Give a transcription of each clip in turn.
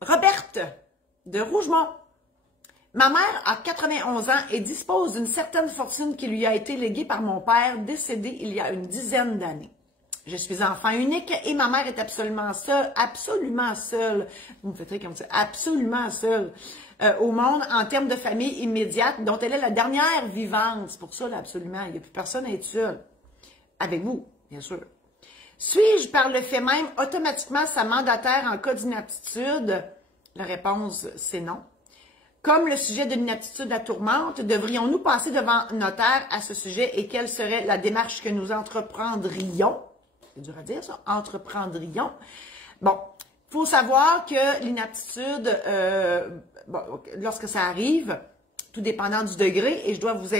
Roberte de Rougemont. Ma mère a 91 ans et dispose d'une certaine fortune qui lui a été léguée par mon père, décédé il y a une dizaine d'années. Je suis enfant unique et ma mère est absolument seule, vous me faites rire comme ça, absolument seule au monde en termes de famille immédiate dont elle est la dernière vivante. C'est pour ça, là, absolument, il n'y a plus personne à être seul. Avec vous, bien sûr. Suis-je, par le fait même, automatiquement sa mandataire en cas d'inaptitude? La réponse, c'est non. Comme le sujet de l'inaptitude la tourmente, devrions-nous passer devant notaire à ce sujet et quelle serait la démarche que nous entreprendrions? C'est dur à dire ça, entreprendrions. Bon, il faut savoir que l'inaptitude, lorsque ça arrive, tout dépendant du degré, et je dois vous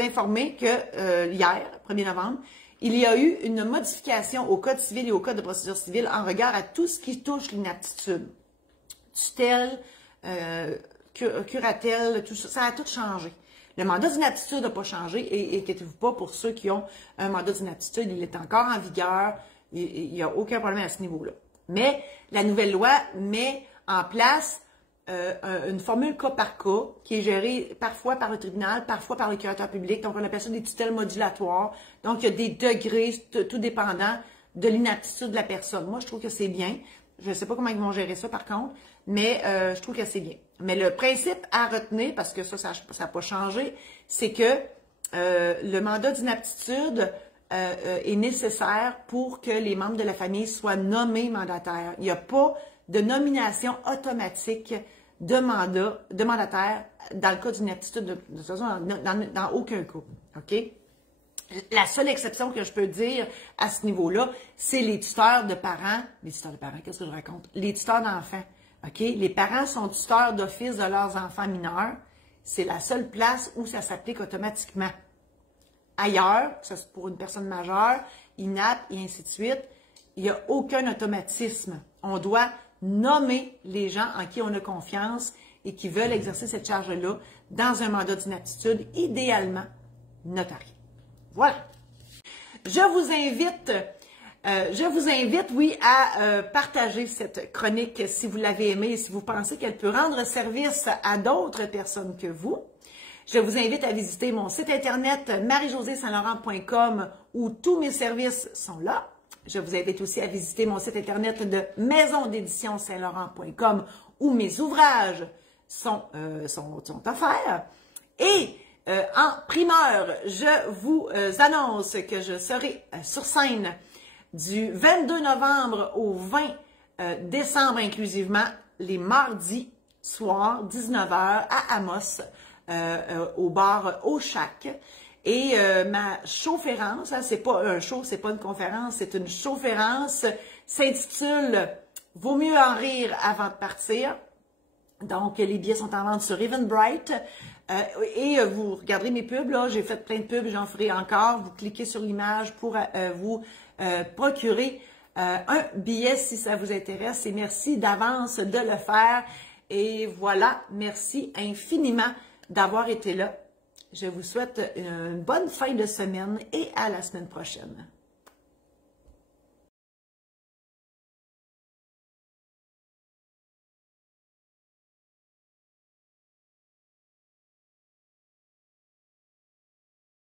informer que hier, 1er novembre, il y a eu une modification au Code civil et au Code de procédure civile en regard à tout ce qui touche l'inaptitude. Tutelle, curatelle, tout ça, ça a tout changé. Le mandat d'inaptitude n'a pas changé et inquiétez-vous pas pour ceux qui ont un mandat d'inaptitude, il est encore en vigueur, il n'y a aucun problème à ce niveau-là. Mais la nouvelle loi met en place une formule cas par cas qui est gérée parfois par le tribunal, parfois par le curateur public, donc on appelle ça des tutelles modulatoires. Donc il y a des degrés tout dépendant de l'inaptitude de la personne. Moi, je trouve que c'est bien. Je ne sais pas comment ils vont gérer ça par contre, mais je trouve que c'est bien. Mais le principe à retenir, parce que ça n'a pas changé, c'est que le mandat d'inaptitude est nécessaire pour que les membres de la famille soient nommés mandataires. Il n'y a pas de nomination automatique de mandataire dans le cas d'inaptitude, de toute façon, dans aucun cas. OK? La seule exception que je peux dire à ce niveau-là, c'est les tuteurs de parents. Les tuteurs de parents, qu'est-ce que je raconte? Les tuteurs d'enfants. OK? Les parents sont tuteurs d'office de leurs enfants mineurs. C'est la seule place où ça s'applique automatiquement. Ailleurs, ça c'est pour une personne majeure, inapte et ainsi de suite, il n'y a aucun automatisme. On doit nommer les gens en qui on a confiance et qui veulent exercer cette charge-là dans un mandat d'inaptitude, idéalement notarié. Voilà. Je vous invite, oui, à partager cette chronique si vous l'avez aimée et si vous pensez qu'elle peut rendre service à d'autres personnes que vous. Je vous invite à visiter mon site internet marie-josée-saint-laurent.com où tous mes services sont là. Je vous invite aussi à visiter mon site internet de maison d'édition saint-laurent.com où mes ouvrages sont offerts. Et en primeur, je vous annonce que je serai sur scène du 22 novembre au 20 décembre inclusivement, les mardis soirs, 19h à Amos, au bar Au Chac. Et ma chaufférence, hein, c'est pas un show, c'est pas une conférence, c'est une chaufférence, s'intitule « Vaut mieux en rire avant de partir ». Donc, les billets sont en vente sur Eventbrite. Et vous regarderez mes pubs, là, j'ai fait plein de pubs, j'en ferai encore. Vous cliquez sur l'image pour vous procurer un billet si ça vous intéresse. Et merci d'avance de le faire. Et voilà, merci infiniment d'avoir été là. Je vous souhaite une bonne fin de semaine et à la semaine prochaine.